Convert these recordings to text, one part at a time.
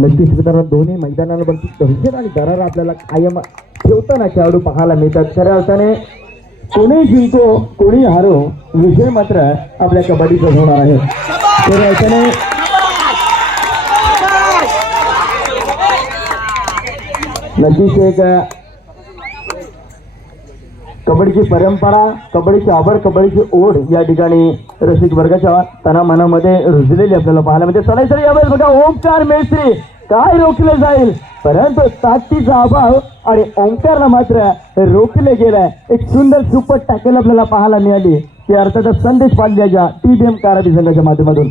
नक्कीच मित्रांनो दोन्ही मैदानावरती दहशत आणि दरार आपल्याला कायम ठेवताना खेळाडू पाहायला मिळतात. खऱ्या अर्थाने कोणी जिंको कोणी हारो विजय मात्र आपल्या कबड्डीचा होणार आहे. खऱ्या अर्थाने नक्कीच एक कबड्डीची परंपरा कबड्डीची आवड कबड्डीची ओढ या ठिकाणी रसिक वर्गाच्या तनामनामध्ये रुजलेली आपल्याला पाहायला म्हणजे सरासरी यावेळेस बघा ओंकार मेस्त्री. काय रोखले जाईल? परंतु ताकदीचा अभाव आणि ओंकारला मात्र रोखले गेलाय. एक सुंदर सुपर टॅकल आपल्याला पाहायला मिळाली. ती अर्थातच संदेश पांड्याच्या टी बी एम काराबी संघाच्या माध्यमातून.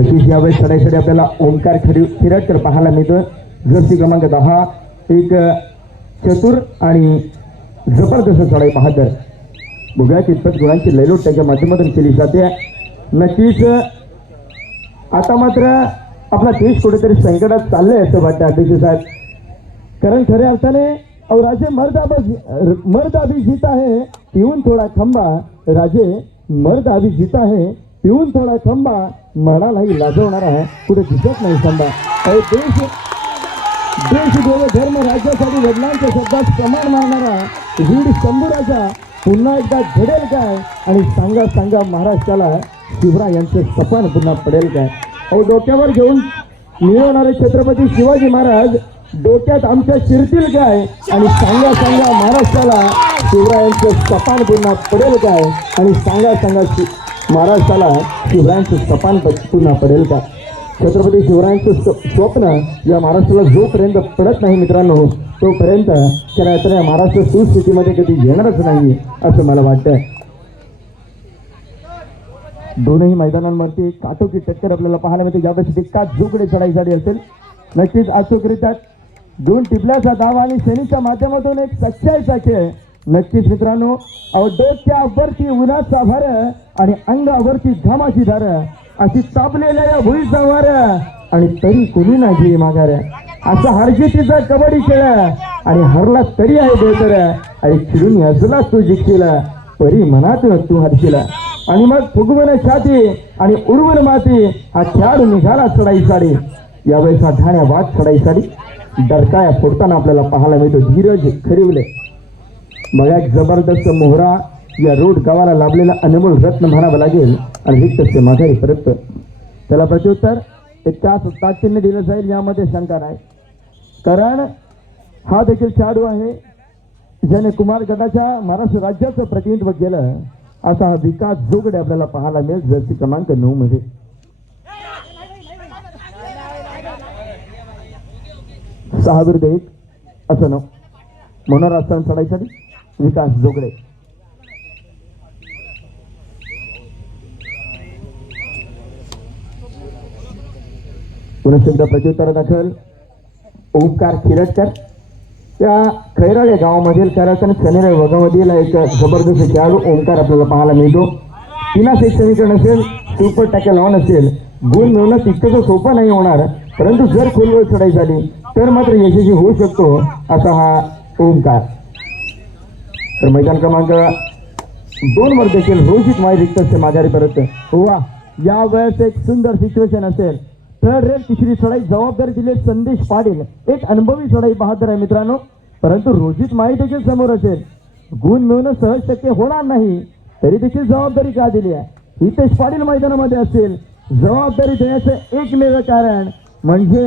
नक्कीच यावेळेस सडाईसाठी आपल्याला ओंकार खरी खिरटकर पाहायला मिळतं जर्सी क्रमांक दहा एक चतुर आणि जबरदस्त चढाई बहादर बघूया कितपत गुणांची लयलोट त्याच्या माध्यमातून केली जाते. नक्कीच आता मात्र आपला देश कुठेतरी संकटात चाललंय असं वाटतं अध्यक्ष साहेब. कारण खऱ्या अर्थाने अहो राजे मर्दाबा मर्द अभी जीता आहे पिऊन थोडा खंबा. राजे मर्द अभी आहे है पिऊन थोडा खंबा. मनालाही लाजवणारा कुठे दिसत नाही समजा. अहो देश देश देव धर्म राज्यासाठी वडिलांच्या शब्दात प्रमाण मारणारा वीड शंभूराजा पुन्हा एकदा घडेल काय? आणि सांगा सांगा महाराष्ट्राला शिवराय यांचे सपान पुन्हा पडेल काय? अहो डोक्यावर घेऊन मिळवणारे छत्रपती शिवाजी महाराज डोक्यात आमच्या शिरतील काय? आणि सांगा सांगा महाराष्ट्राला शिवरायांचं सपान पुन्हा पडेल काय? आणि सांगा सांगा शि महाराष्ट्राला शिवरायांचं सपान पुन्हा पडेल का? छत्रपती शिवरायांचं स्वप्न या महाराष्ट्राला जोपर्यंत पडत नाही मित्रांनो तोपर्यंत खऱ्या अर्थाने महाराष्ट्र सुस्थितीमध्ये कधी येणारच नाही असं मला वाटतं दोनही मैदानांवरती काटोकी टक्कर आपल्याला पाहायला मिळते. यावेळेस एका जोकडे चढाईसाठी असेल नक्कीच अचूकरित्या दोन टिपल्याचा दावा आणि सेनीच्या माध्यमातून एक सच्चाईचा खेळ नक्कीच मित्रांनो अहो डोक्यावरती उन्हाचा भार आणि अंगावरती घामाची धार अशी तापलेल्या या भुईचा वार आणि तरी कोणी नाही घे माघार. असा हरजितीचा कबड्डी खेळ आणि हरला तरी आहे बेतर आणि चिडून हसला तू जिंकशील परी मनात तू हरशील. आणि मग फुगवन छाती आणि उडवन माती हा खेळाडू निघाला चढाई साडी. यावेळेस हा ठाण्या वाद चढाई साडी. डरकाया फोडताना आपल्याला पाहायला मिळतो. धीरज खरिवले. बघा एक जबरदस्त मोहरा या रोड गावाला लाभलेला अनमोल रत्न म्हणावं लागेल आणि रिक्त माघारी परत त्याला प्रत्युत्तर एक तास दिलं जाईल यामध्ये शंका नाही. कारण हा देखील खेळाडू आहे ज्याने कुमार गटाच्या महाराष्ट्र राज्याचं प्रतिनिधित्व केलं असा हा विकास जोगडे आपल्याला पाहायला मिळेल जर्सी क्रमांक नऊ मध्ये. सहा विरुद्ध एक असं नाव राजस्थान चढाईसाठी विकास जोगडे. पुन्हा प्रत्युत्तर दाखल. ओंकार खिरटकर त्या खैराळे गावामधील करासन शनिराय वगामधील एक जबरदस्त खेळाडू ओंकार आपल्याला पाहायला मिळतो. तिला शैक्षणिकरण असेल सुपर टॅकल ऑन असेल गुण मिळवणं तितकंसं सोपं नाही होणार. परंतु जर खोलवर चढाई झाली तर मात्र यशस्वी होऊ शकतो असा हा ओंकार. तर मैदान क्रमांक दोन वर देखील रोहित माई रिक्त असते माघारी परत. वा या वेळेस एक सुंदर सिच्युएशन असेल. थर्ड रेड तिसरी चढाई जबाबदारी दिली संदेश पाटील. एक अनुभवी चढाई बहादर आहे मित्रांनो. परंतु रोजित माई देखील समोर असेल. गुण मिळवणं सहज शक्य होणार नाही. तरी देखील जबाबदारी का दिली आहे? हितेश पाटील मैदानामध्ये असेल. जबाबदारी देण्याचं एकमेव कारण म्हणजे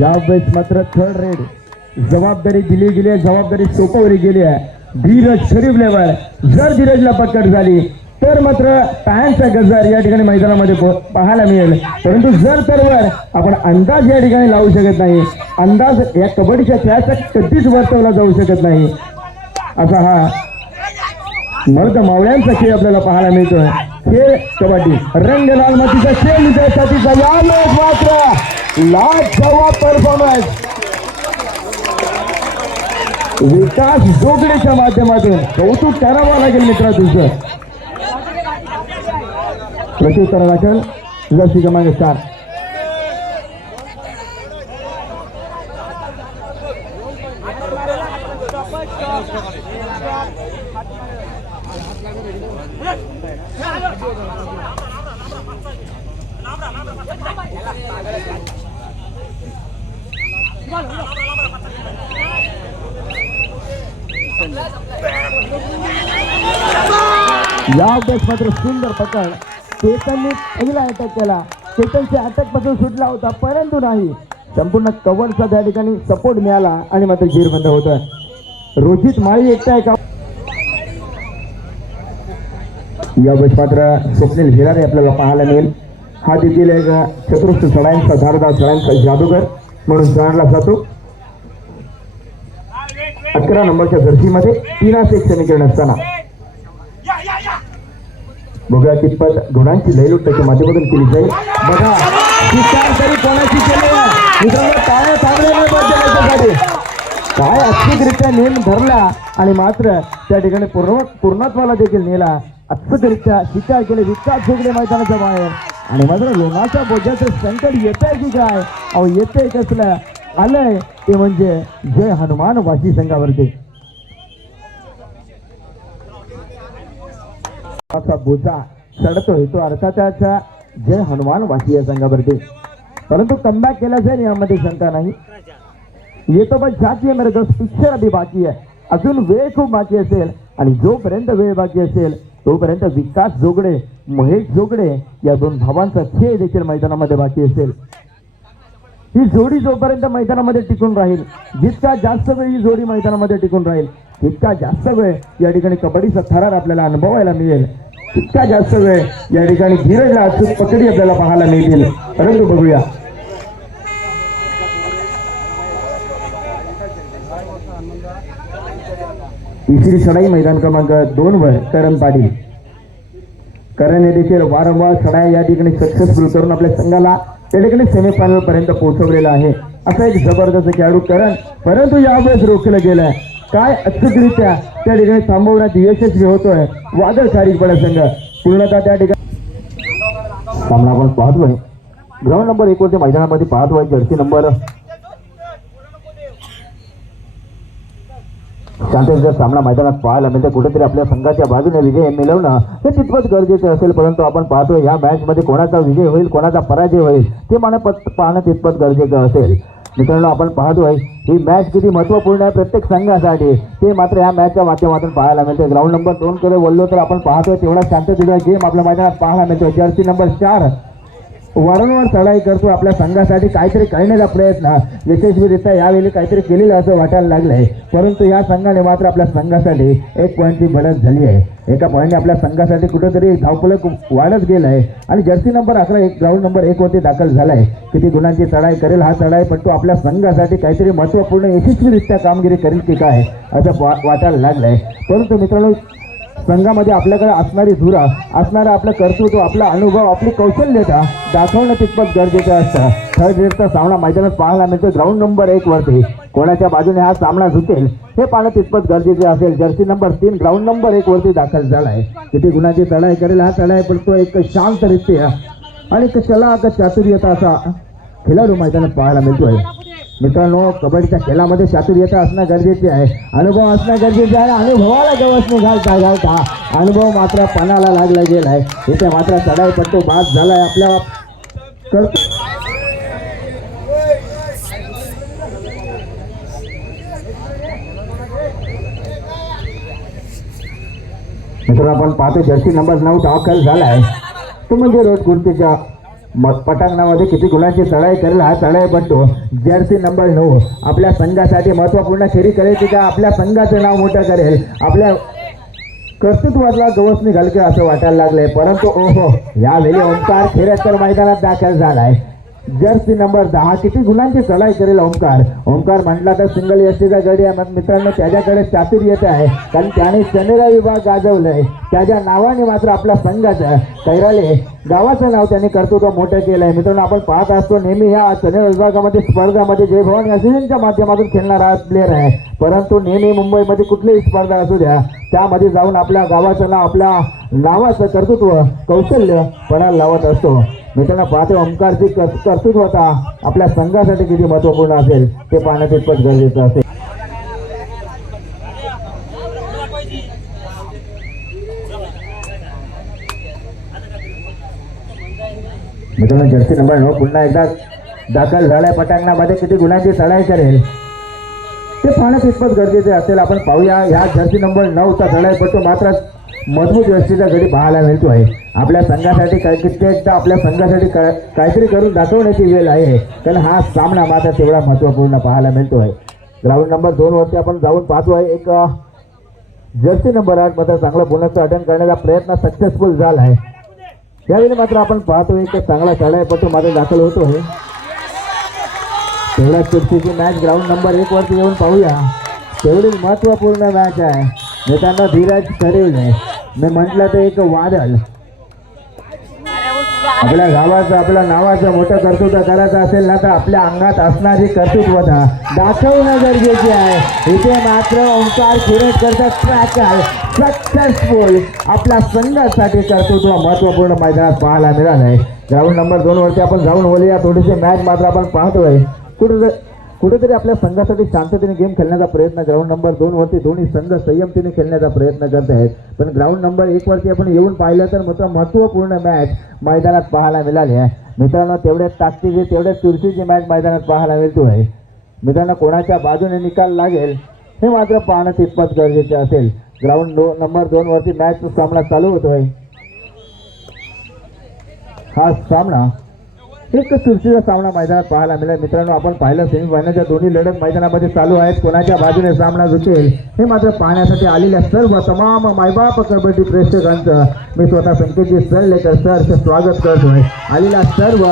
या वेळेस मात्र थर्ड रेड जबाबदारी दिली गेली आहे जबाबदारी सोपवली गेली आहे. धीरज शरीफ लेवल. जर धीरजला पकड झाली तर मात्र पॅनचा गजर या ठिकाणी मैदानामध्ये पाहायला मिळेल. परंतु जर तरवर आपण अंदाज या ठिकाणी लावू शकत नाही. अंदाज या कबड्डीच्या खेळाचा कधीच वर्तवला जाऊ शकत नाही. असा हा मर्द मावळ्यांचा खेळ आपल्याला पाहायला मिळतोय. खेळ कबड्डी. रंग लाल मातीचा खेळ विजयासाठीचा यावेळेस मात्र. लाख परफॉर्मन्स विकास जोगडेच्या माध्यमातून कौतुक करावं लागेल मित्रा तुझं प्रत्युत्तर दाखल जशी क्रमांक चार या अभ्यास मात्र सुंदर पकड. चेतनने पहिला अटॅक केला. चेतनच्या अटॅकपासून सुटला होता परंतु नाही. संपूर्ण कव्हरचा त्या ठिकाणी सपोर्ट मिळाला आणि मात्र जीर बंद होत रोहित माळी एकटा आहे का या वेळेस मात्र स्वप्नील हिराने आपल्याला पाहायला मिळेल. हा देखील एक चतुर्थ चढायांचा धारदार चढायांचा जादूगर म्हणून जाणला जातो. अकरा नंबरच्या जर्सीमध्ये तीनास एक समीकरण असताना. बघा कितपत गुणांची लयलूट त्याच्या माध्यमातून केली जाईल. बघा तरी कोणाची केली काय थांबले अचूकरित्या नेम धरला आणि मात्र त्या ठिकाणी पूर्ण पूर्णत्वाला देखील नेला. अचूकरित्या शिकार केले विकास झोगले मैदानाच्या बाहेर. आणि मात्र लोणाच्या बोजाचं संकट येत आहे की काय? अहो येते कसलं? आलंय. ते म्हणजे जय हनुमान वाशी संघावरती. असा चढतोय तो अर्थातच्या जय हनुमान वाशी या संघावरती. परंतु कमबॅक केला जाईल यामध्ये शंका नाही. येतो पण जाती मेरे दोस्त पिक्चर आधी बाकी आहे. अजून वेळ खूप बाकी असेल आणि जोपर्यंत वेळ बाकी असेल तोपर्यंत विकास जोगडे महेश जोगडे या दोन भावांचा खेळ देखील मैदानामध्ये बाकी असेल. ही जोडी जोपर्यंत मैदानामध्ये टिकून राहील जितका जास्त वेळ ही जोडी मैदानामध्ये टिकून राहील तितका जास्त वेळ या ठिकाणी कबड्डीचा थरार आपल्याला अनुभवायला मिळेल. तितका जास्त वेळ या ठिकाणी धीरजला अचूक पकडी आपल्याला पाहायला मिळतील. परंतु बघूया. तिसरी सडाई मैदान क्रमांक दोन वर करण पाटील करण हे देखील वारंवार चढाई या ठिकाणी सक्सेसफुल करून आपल्या संघाला त्या ठिकाणी सेमीफायनल पर्यंत पोहोचवलेला आहे. असा एक जबरदस्त खेळाडू करण परंतु यावेळेस रोखलं गेलंय. काय अचूकरित्या त्या ठिकाणी थांबवण्यात यशस्वी होतोय? वादळ पडा संघ पूर्णतः त्या ठिकाणी सामना आपण पाहतोय. ग्राउंड नंबर एक मैदानामध्ये पाहतोय. जर्सी नंबर शांततेचा सामना मैदानात पाहायला मिळते कुठेतरी आपल्या संघाच्या बाजूने विजय मिळवणं हे तितपत गरजेचं असेल परंतु आपण पाहतो या मॅचमध्ये कोणाचा विजय होईल कोणाचा पराजय होईल ते मला पाहणं तितपत गरजेचं असेल. मित्रांनो आपण पाहतोय ही मॅच किती महत्त्वपूर्ण आहे प्रत्येक संघासाठी. ते मात्र या मॅचच्या माध्यमातून पाहायला मिळते ग्राउंड नंबर दोनकडे बोललो तर आपण पाहतोय तेवढा शांततेचा गेम आपल्या मैदानात पाहायला मिळतो जर्सी नंबर चार वारंवार चढाई करतो आपल्या संघासाठी काहीतरी करण्याचा प्रयत्न यशस्वीरित्या यावेळी काहीतरी केलेलं असं वाटायला लागलंय. परंतु या संघाने मात्र आपल्या संघासाठी एक पॉईंटची बढत झाली आहे. एका पॉईंटने आपल्या संघासाठी कुठंतरी धावपलक वाढत गेलं आहे आणि जर्सी नंबर अकरा एक ग्राउंड नंबर एकवरती दाखल दाखल झालाय. किती गुणांची चढाई करेल हा चढाई पण तो आपल्या संघासाठी काहीतरी महत्त्वपूर्ण यशस्वीरित्या कामगिरी करेल की काय असं वा- वाटायला लागलंय. परंतु मित्रांनो संघामध्ये आपल्याकडे असणारी धुरा असणारा आपलं कर्तृत्व आपला अनुभव आपली कौशल्यता दाखवणं तितपत गरजेचं असतं? थर्ड रेटचा सामना मैदानात पाहायला मिळतो ग्राउंड नंबर एक वरती. कोणाच्या बाजूने हा सामना झुकेल हे पाहणं तितपत गरजेचे असेल? जर्सी नंबर तीन ग्राउंड नंबर एक वरती दाखल आहे किती गुणाची चढाई करेल हा चढाई पण तो एक शांतरित्या आणि एक चला चातुर्यता असा खेळाडू मैदानात पाहायला मिळतोय. मित्रांनो कबड्डीच्या खेळामध्ये चातुर्यता असणं गरजेचे आहे. अनुभव असणं गरजेचे आहे अनुभवाला गवसने घालता घालता अनुभव मात्र पणाला लागला गेला आहे. इथे मात्र चढाई पट्टू बाद झालाय आपल्या कर मित्रांनो आपण पाहतो जर्सी नंबर नऊ दाखल झालाय. तो म्हणजे रोज गुंतीच्या मग पटांगणामध्ये किती गुणांची चढाई करेल हा चढाई बनतो. जर्सी नंबर नऊ. आपल्या संघासाठी महत्त्वपूर्ण खेळी करेल की? का आपल्या संघाचं नाव मोठं करेल. आपल्या कर्तृत्वातला गवसनी घालके असं वाटायला लागलंय. परंतु ओहो यावेळी ओंकार खेरेकर मैदानात दाखल झालाय. जर्सी नंबर दहा. किती गुणांची चढाई करेल ओंकार. ओंकार म्हटला तर सिंगल एसटीचा गडी आहे. मग मित्रांनो त्याच्याकडे चातुर्यता आहे. कारण त्याने शनिरा विभाग गाजवलाय. त्याच्या नावाने मात्र आपल्या संघाचं कैराले गावाचं नाव त्यांनी कर्तृत्व मोठं केलंय. मित्रांनो आपण पाहत असतो नेहमी ह्या चंद्र विभागामध्ये स्पर्धामध्ये जय भवानी असिस्टंटच्या माध्यमातून खेळणारा प्लेअर आहे. परंतु नेहमी मुंबईमध्ये कुठलीही स्पर्धा असू द्या. त्यामध्ये जाऊन आपल्या गावाचं नाव आपल्या नावाचं कर्तृत्व कौशल्य पणाला लावत असतो. मित्रांनो पाहतो ओंकारची कर- होता. आपल्या संघासाठी किती महत्त्वपूर्ण असेल ते पाहणं तितपत गरजेचं असेल. मित्रांनो जर्सी नंबर नऊ हो. पुन्हा एकदा दाखल झालाय पटांगणामध्ये. किती गुणांची चढाई करेल. ते पाहणं तितपत गरजेचे असेल. आपण पाहूया ह्या जर्सी नंबर नऊचा चढाई पटतो मात्र मजबूत व्यवस्थेचा घरी पाहायला मिळतो आहे आपल्या संघासाठी काय कित्येकदा आपल्या संघासाठी काय काहीतरी करून दाखवण्याची वेळ आहे. कारण हा सामना मात्र तेवढा महत्त्वपूर्ण पाहायला मिळतो आहे ग्राउंड नंबर दोन वरती आपण जाऊन पाहतो आहे. एक जर्सी नंबर आठ मात्र चांगला बोनसचं अटेंड करण्याचा प्रयत्न सक्सेसफुल झाला आहे. त्यावेळी मात्र आपण पाहतो एक चांगला चढाईपटू मात्र दाखल होतो आहे. तेवढ्या चुरशीची मॅच ग्राउंड नंबर एक वरती येऊन पाहूया. तेवढी महत्त्वपूर्ण मॅच आहे. नेत्यांना धीरज ठरेल मी म्हटलं तर एक वादळ. आपल्या गावाचं आपल्या नावाचं मोठं कर्तृत्व करायचं असेल ना तर आपल्या अंगात असणारी कर्तृत्वता दाखवणं गरजेचे आहे. इथे मात्र ओंकार किरेटकरचा ट्रॅकर सक्सेसफुल आपल्या संघासाठी कर्तृत्व महत्त्वपूर्ण मैदानात पाहायला मिळालंय. ग्राउंड नंबर दोनवरती आपण जाऊन बोलूया. थोडीशी मॅच मात्र आपण पाहतोय. कुठं कुठेतरी आपल्या संघासाठी शांततेने गेम खेळण्याचा प्रयत्न ग्राउंड नंबर दोन वरती दोन्ही संघ संयमतेने खेळण्याचा प्रयत्न करत आहेत. पण ग्राउंड नंबर एक वरती आपण येऊन पाहिलं तर मात्र महत्त्वपूर्ण मॅच मैदानात पाहायला मिळाली आहे. मित्रांनो तेवढ्याच ताकदीची तेवढ्याच चुरशीची मॅच मैदानात पाहायला मिळतो आहे. मित्रांनो कोणाच्या बाजूने निकाल लागेल हे मात्र पाहणं तितपत गरजेचे असेल. ग्राउंड दो नंबर दोन वरती मॅच सामना चालू होतोय. हा सामना एक चुरशीचा सामना मैदानात पाहायला मिळेल. मित्रांनो आपण पाहिलं सेमीफायनलच्या दोन्ही लढत मैदानामध्ये चालू आहेत. कोणाच्या बाजूने सामना जुटेल हे मात्र पाहण्यासाठी आलेल्या सर्व तमाम मायबाप कबड्डी प्रेक्षकांचं मी स्वतः संकेतजी सरलेकर सरचं स्वागत करतोय. आलेल्या सर्व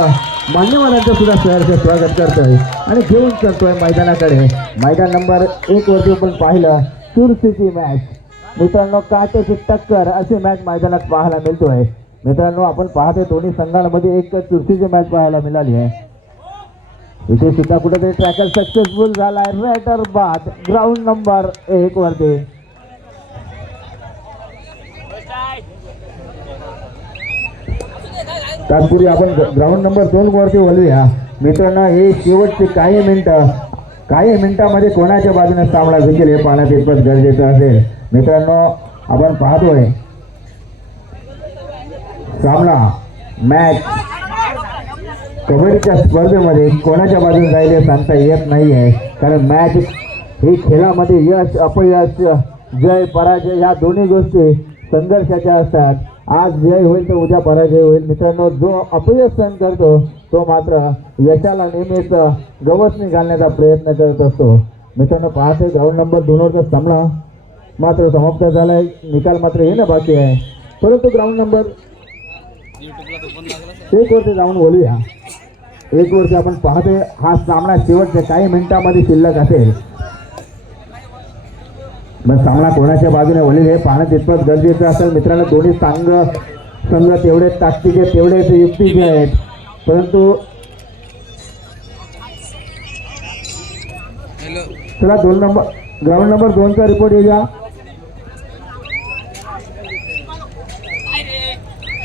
मान्यवरांचं सुद्धा सरचं स्वागत करतोय आणि घेऊन करतोय मैदानाकडे. मैदान नंबर एक वरती आपण पाहिलं चुरशीची मॅच मित्रांनो काटेची टक्कर अशी मॅच मैदानात पाहायला मिळतोय. मित्रांनो आपण पाहते दोन्ही संघांमध्ये एक चुरशीची मॅच पाहायला मिळाली आहे. इथे सुद्धा कुठेतरी ट्रॅकर सक्सेसफुल झालाय. रायटर बाद ग्राउंड नंबर एक वरती. तात्पुरी आपण ग्राउंड नंबर दोन वरती बोलूया मित्रांनो हे शेवटचे काही मिनिटं काही मिनिटांमध्ये कोणाच्या बाजूने सामना जिंकेल हे पाहण्यात इतपत गरजेचं असेल. मित्रांनो आपण पाहतोय सामना मॅच कबड्डीच्या स्पर्धेमध्ये कोणाच्या बाजूने जाईल सांगता येत नाही आहे कारण मॅच ही खेळामध्ये यश अपयश जय पराजय या दोन्ही गोष्टी संघर्षाच्या असतात. आज जय होईल तर उद्या पराजय होईल. मित्रांनो जो अपयश सहन करतो तो मात्र यशाला नेहमीच गवसणी घालण्याचा प्रयत्न करत असतो. मित्रांनो पाहते ग्राउंड नंबर दोनवरचा सामना मात्र समाप्त झाला आहे निकाल मात्र येणं बाकी आहे. परंतु ग्राउंड नंबर एक वरती जाऊन बोलूया. एक वर्ष आपण पाहतोय. हा सामना शेवटच्या काही मिनिटांमध्ये शिल्लक असेल. मग सामना कोणाच्या बाजूने होईल हे पाहणं तितपत गरजेचं असेल. मित्रांनो दोन्ही संघ संघ तेवढे ताकदीचे तेवढेच युक्तीचे आहेत. परंतु चला दोन नंबर ग्राउंड नंबर दोनचा रिपोर्ट येऊया.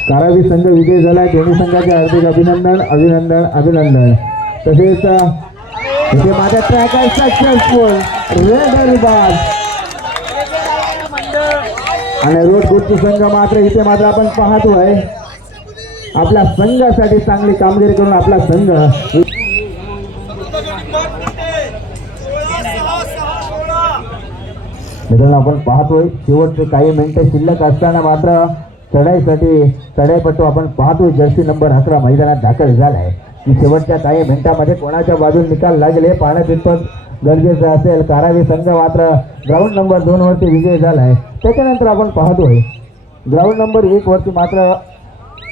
कारावी संघ विजय झाला दोन्ही संघाचे हार्दिक अभिनंदन अभिनंदन अभिनंदन. तसेच इथे माझ्या ट्रॅक आहे सक्सेसफुल रेड आणि आणि रोड गुडची संघ मात्र इथे मात्र आपण पाहतोय. आपल्या संघासाठी चांगली कामगिरी करून आपला संघ मित्रांनो आपण पाहतोय शेवटचे काही मिनिटं शिल्लक असताना मात्र चढाईसाठी चढाईपटू आपण पाहतो जर्सी नंबर अकरा मैदानात दाखल झालाय. की शेवटच्या काही मिनिटांमध्ये कोणाच्या बाजूने निकाल लागेल हे पाहणं तितपत गरजेचं असेल. कारावी संघ मात्र ग्राउंड नंबर दोन वरती विजय झालाय. त्याच्यानंतर आपण पाहतोय. ग्राउंड नंबर एक वरती मात्र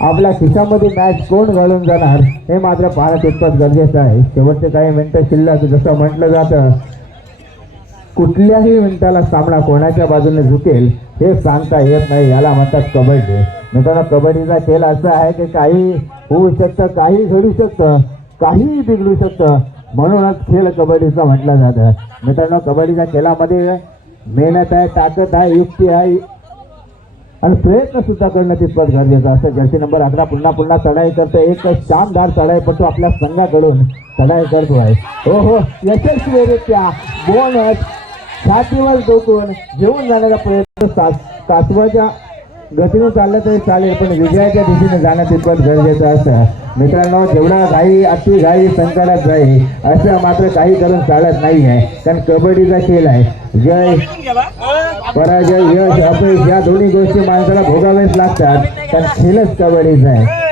आपल्या खिशामध्ये मॅच कोण घालून जाणार हे मात्र पाहणं तितपत गरजेचं आहे. शेवटचे काही मिनिटं शिल्लक जसं म्हटलं जातं कुठल्याही मिनिटाला सामना कोणाच्या बाजूने झुकेल हे सांगता येत नाही याला म्हणतात कबड्डी. मित्रांनो कबड्डीचा खेळ असा आहे की काही होऊ शकतं काही घडू शकतं काहीही बिघडू शकतं. म्हणूनच खेळ कबड्डीचा म्हटलं जातं. मित्रांनो कबड्डीच्या खेळामध्ये मेहनत आहे ताकद आहे युक्ती आहे. आणि प्रयत्न सुद्धा करणं तितपत गरजेचं असतं. जर्सी नंबर अकरा पुन्हा पुन्हा चढाई करतो एक शानदार चढाईपटू आपल्या संघाकडून चढाई करतो आहे हो हो यशस्वी रित्या बोनस छातीवर डोकून घेऊन जाण्याचा प्रयत्न सा- सातवाच्या गतीने चाललं तरी चालेल पण विजयाच्या दिशेने जाणं तितपत गरजेचं असतं. मित्रांनो जेवढा घाई अति घाई संकटात जाई असं मात्र काही करून चालत नाही आहे कारण कबड्डीचा खेळ आहे. जय पराजय यश अपयश या दोन्ही गोष्टी माणसाला भोगावेच लागतात. कारण खेळच कबड्डीचा आहे.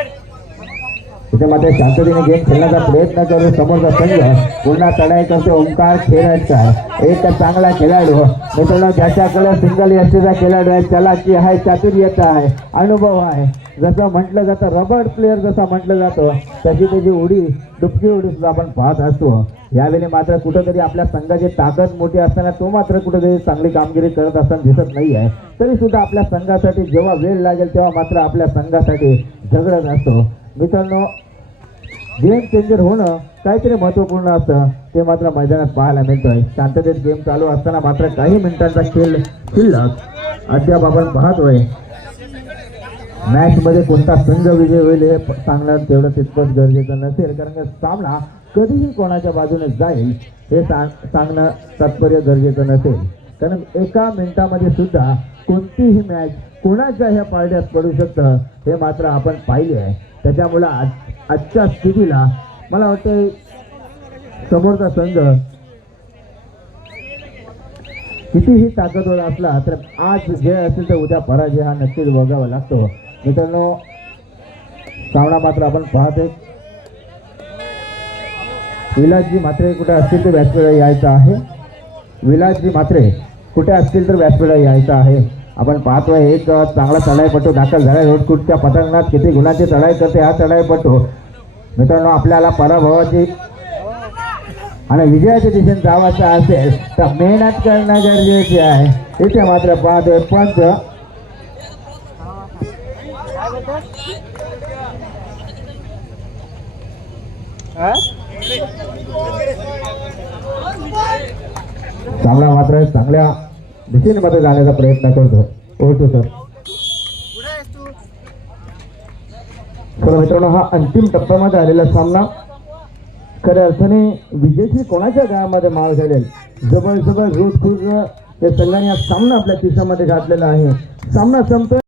त्याच्यामध्ये मात्र शांततेने गेम खेळण्याचा प्रयत्न करून समोरचा संघ पुन्हा चढाई करते. ओंकार खेळायचा एक चांगला खेळाडू. मित्रांनो ज्याच्याकडे सिंगल यष्टीचा खेळाडू आहे त्याला की आहे चातुर्यता आहे. अनुभव आहे. जसं म्हटलं जातं रबर प्लेअर जसा म्हटलं जातं तशी त्याची उडी डुबकी उडी सुद्धा आपण पाहत असतो. यावेळी मात्र कुठंतरी आपल्या संघाची ताकद मोठी असताना तो मात्र कुठंतरी चांगली कामगिरी करत असताना दिसत नाही आहे. तरी सुद्धा आपल्या संघासाठी जेव्हा वेळ लागेल तेव्हा मात्र आपल्या संघासाठी झगडत असतो. मित्रांनो गेम चेंजर होणं काहीतरी महत्त्वपूर्ण असतं. ते मात्र मैदानात पाहायला मिळतंय. शांततेत गेम चालू असताना मात्र काही मिनिटांचा खेळ शिल्लक अद्याप आपण पाहतोय. मॅचमध्ये कोणता संघ विजय होईल हे सांगणं तेवढं तितकंच गरजेचं नसेल कारण सामना कधीही कोणाच्या बाजूने जाईल हे सांग सांगणं तात्पर्य गरजेचं नसेल. कारण एका मिनिटामध्ये सुद्धा कोणतीही मॅच कोणाच्या ह्या पारड्यात पडू शकतं हे मात्र आपण पाहिले आहे त्याच्यामुळं आज आजच्या स्थितीला मला वाटतं समोरचा संघ कितीही ताकदवर असला तर आज जय असेल तर उद्या पराजय हा नक्कीच वगावा लागतो. मित्रांनो सामना मात्र आपण पाहतोय. विलासजी मात्रे कुठे असतील तर व्यासपीठा यायचं आहे. विलासजी मात्रे कुठे असतील तर व्यासपीठा यायचं आहे. आपण पाहतोय एक चांगला चढाईपटू दाखल झाला रोडकुटच्या पतंगणात किती गुणांची चढाई करते हा चढाईपटू. मित्रांनो आपल्याला पराभवाची आणि विजयाच्या दिशेने जावायचं असेल तर मेहनत करणं गरजेचे आहे. इथे मात्र पाहतोय पंच. चांगला मात्र चांगल्या दिशेने मध्ये जाण्याचा प्रयत्न करतो. ओळखतो सर मित्रांनो हा अंतिम टप्प्यामध्ये आलेला सामना. खऱ्या अर्थाने विजेशी कोणाच्या गावामध्ये माव झालेल? जवळ जवळ रोज खुर्ज या संघाने हा सामना आपल्या खिशामध्ये घातलेला आहे. सामना संपतो